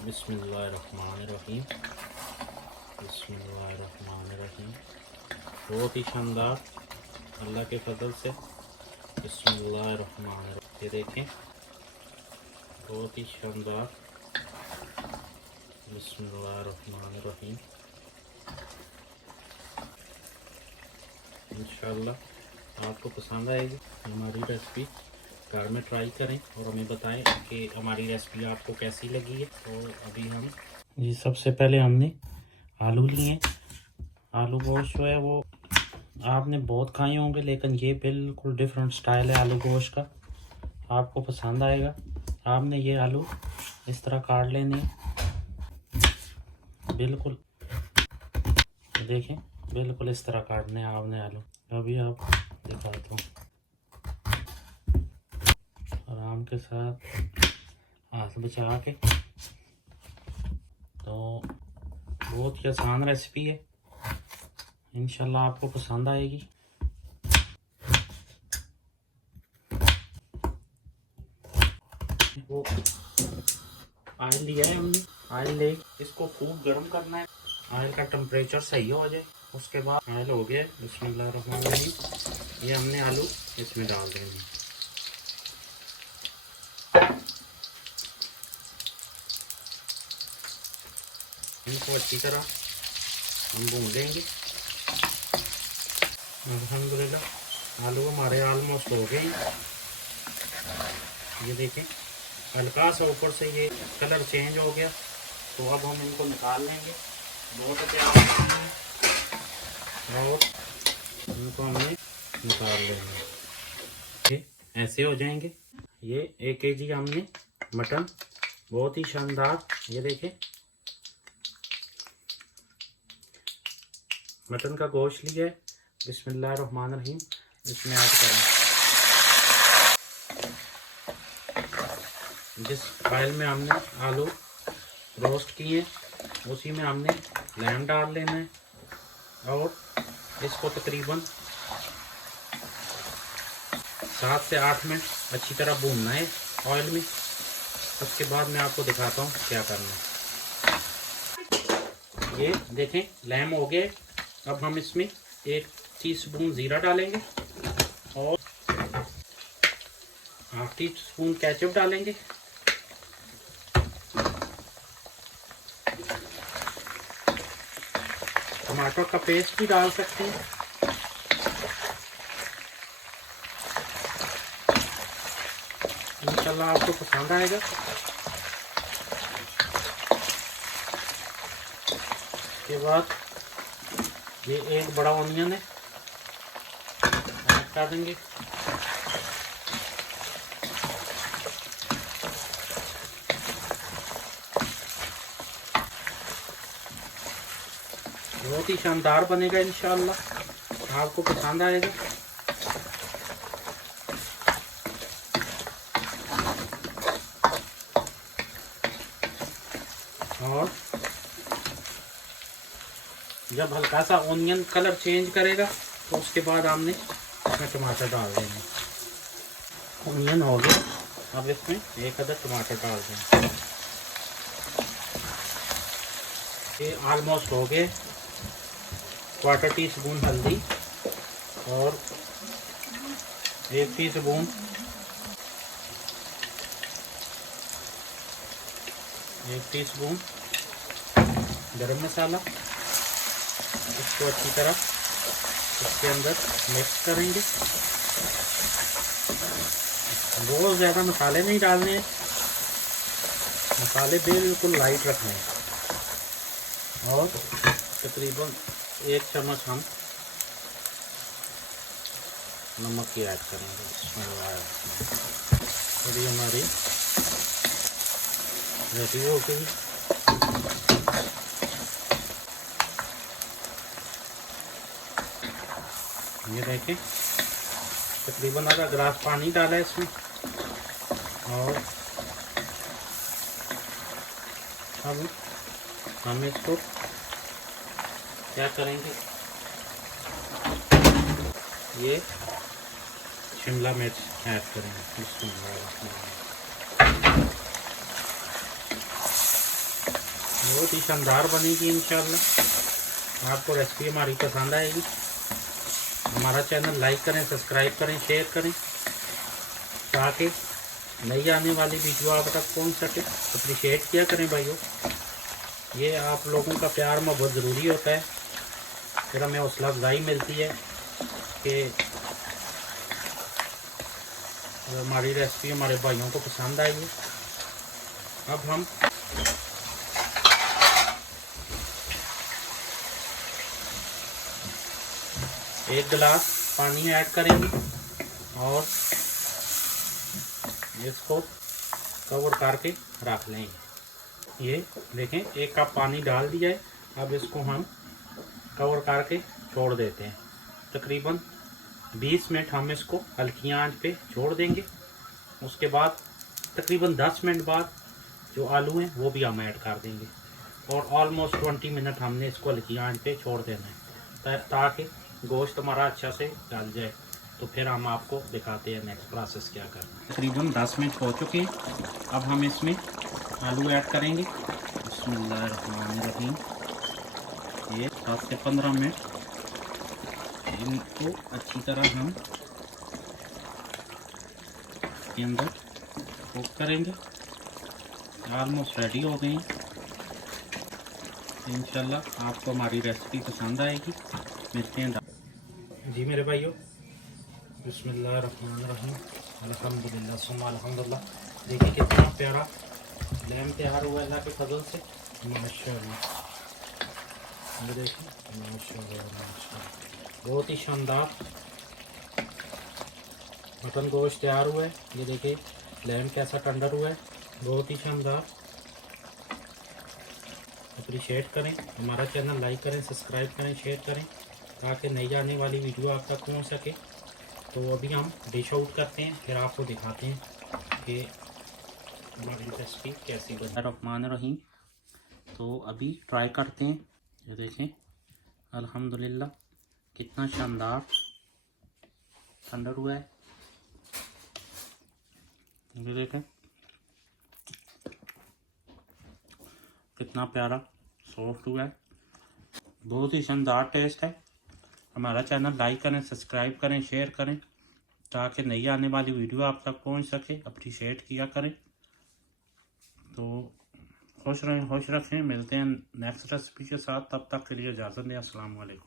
बिस्मिल्लाहिर्रहमानिर्रहीम। बिस्मिल्लाहिर्रहमानिर्रहीम। बहुत ही शानदार, अल्लाह के फजल से। बिस्मिल्लाहिर्रहमानिर्रहीम। ये देखें, बहुत ही शानदार। बिस्मिल्लाहिर्रहमानिर्रहीम। इंशाअल्लाह आपको पसंद आएगी हमारी रेसिपी। घर में ट्राई करें और हमें बताएं कि हमारी रेसिपी आपको कैसी लगी है। तो अभी हम जी सबसे पहले हमने आलू लिए। आलू गोश्त जो है वो आपने बहुत खाए होंगे, लेकिन ये बिल्कुल डिफरेंट स्टाइल है आलू गोश्त का, आपको पसंद आएगा। आपने ये आलू इस तरह काट लेने, बिल्कुल देखें, बिल्कुल इस तरह काटने हैं आपने आलू। अभी आप दिखाता हूँ आराम के साथ हाथ बचा के। तो बहुत ही आसान रेसिपी है, इंशाल्लाह आपको पसंद आएगी। वो ऑयल लिया है हमने, ऑयल ले इसको खूब गर्म करना है। ऑयल का टेम्परेचर सही हो जाए, उसके बाद ऑयल हो गया। बिस्मिल्लाहिर्रहमानिर्रहीम। ये हमने आलू इसमें डाल देंगे। इनको अच्छी तरह हम भून लेंगे। अल्हम्दुलिल्लाह आलू हमारे ऑलमोस्ट हो गए। ये देखें, हल्का सा ऊपर से ये कलर चेंज हो गया। तो अब हम इनको निकाल लेंगे। बहुत प्यार और इनको हमने निकाल लेंगे। ये ऐसे हो जाएंगे। ये 1 kg हमने मटन, बहुत ही शानदार, ये देखें मटन का गोश्त लिया है। बिस्मिल्लाहिर्रहमानिर्रहीम। इसमें ऐड करें। जिस ऑयल में हमने आलू रोस्ट किए उसी में हमने लैम डाल लेना है और इसको तकरीबन 7 से 8 मिनट अच्छी तरह भूनना है ऑयल में। उसके बाद मैं आपको दिखाता हूँ क्या करना है। ये देखें, लैम हो गए। अब हम इसमें 1 टीस्पून ज़ीरा डालेंगे और 1/2 टीस्पून केचप डालेंगे। टमाटर का पेस्ट भी डाल सकते हैं। इंशाल्लाह आपको पसंद आएगा। उसके बाद ये 1 बड़ा ऑनियन है, ऐड कर देंगे। बहुत ही शानदार बनेगा, इंशाल्लाह आपको पसंद आएगा। और जब हल्का सा ऑनियन कलर चेंज करेगा तो उसके बाद हमने इसमें टमाटर डाल देंगे। ऑनियन हो गया, अब इसमें 1 अदद टमाटर डाल देंगे। ये ऑलमोस्ट हो गए। 1/4 टीस्पून हल्दी और 1 टीस्पून गरम मसाला। इसको अच्छी तरह इसके अंदर मिक्स करेंगे। बहुत ज़्यादा मसाले नहीं डालने हैं, मसाले बिल्कुल लाइट रखने हैं। और तकरीबन 1 चम्मच हम नमक की ऐड करेंगे। थोड़ी हमारी रेडी हो गई। ये देखें, तकरीबन आधा गिलास पानी डाला है इसमें। और अब हम इसको क्या करेंगे, ये शिमला मिर्च ऐड करेंगे। बहुत ही शानदार बनेगी इंशाल्लाह। आपको रेसिपी हमारी पसंद आएगी। हमारा चैनल लाइक करें, सब्सक्राइब करें, शेयर करें ताकि नई आने वाली वीडियो आप तक पहुंच सके। अप्रिशिएट किया करें भाइयों, ये आप लोगों का प्यार में बहुत ज़रूरी होता है। फिर हमें हौसला अफजाई मिलती है कि हमारी रेसिपी हमारे भाइयों को पसंद आई है। अब हम एक गिलास पानी ऐड करेंगे और इसको कवर करके रख लेंगे। ये देखें, एक कप पानी डाल दिया है। अब इसको हम कवर करके छोड़ देते हैं। तकरीबन 20 मिनट हम इसको हल्की आंच पे छोड़ देंगे। उसके बाद तकरीबन 10 मिनट बाद जो आलू हैं वो भी हम ऐड कर देंगे और ऑलमोस्ट 20 मिनट हमने इसको हल्की आंच पे छोड़ देना है ताकि गोश्त हमारा अच्छा से गल जाए। तो फिर हम आपको दिखाते हैं नेक्स्ट प्रोसेस क्या करना है। तकरीबन 10 मिनट हो चुके हैं। अब हम इसमें आलू ऐड करेंगे। बिस्मिल्लाहिर्रहमानिर्रहीम। ये 10 से 15 मिनट इनको अच्छी तरह हम इसके अंदर कुक करेंगे। ऑलमोस्ट रेडी हो गई। इंशाल्लाह आपको हमारी रेसिपी पसंद आएगी। मिलते हैं जी मेरे भाइयों। बिस्मिल्लाहिर्रहमानिर्रहीम। अल्हम्दुलिल्लाह सुम्मा अल्हम्दुलिल्लाह। देखिए कितना प्यारा लैम तैयार हुआ अल्लाह के फजल से। माशाअल्लाह, ये देखिए माशाअल्लाह माशाअल्लाह, बहुत ही शानदार मटन गोश्त तैयार हुआ है। ये देखिए लैम कैसा टेंडर हुआ है, बहुत ही शानदार। अप्रिशिएट करें, हमारा चैनल लाइक करें, सब्सक्राइब करें, शेयर करें ताकि नई आने वाली वीडियो आप तक पहुंच सके। तो अभी हम डिश आउट करते हैं, फिर आपको दिखाते हैं कि हमारी रेसिपी कैसी बनी। रहमानिर्रहीम। तो अभी ट्राई करते हैं। ये देखें अल्हम्दुलिल्लाह कितना शानदार टेंडर हुआ है। ये देखें कितना प्यारा सॉफ्ट हुआ है, बहुत ही शानदार टेस्ट है। हमारा चैनल लाइक करें, सब्सक्राइब करें, शेयर करें ताकि नई आने वाली वीडियो आप तक पहुंच सके। अप्रिशिएट किया करें। तो खुश रहें, खुश रखें। मिलते हैं नेक्स्ट रेसिपी के साथ। तब तक के लिए इजाज़त दें। अस्सलाम वालेकुम।